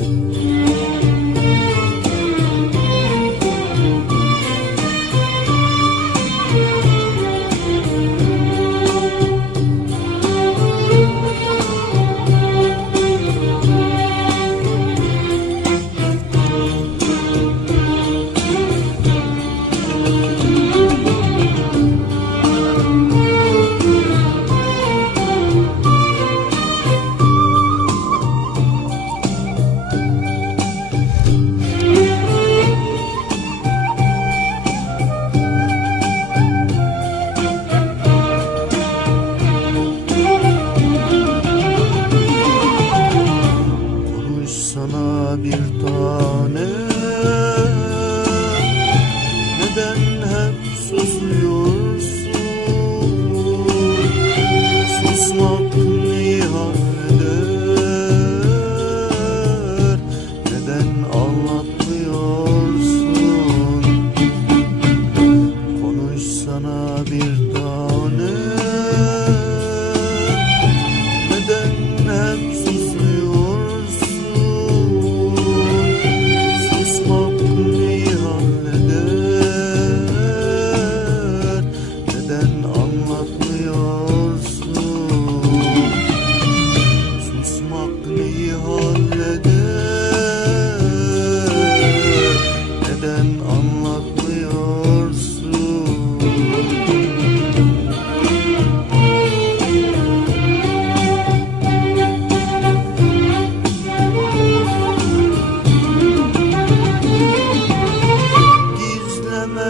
嗯。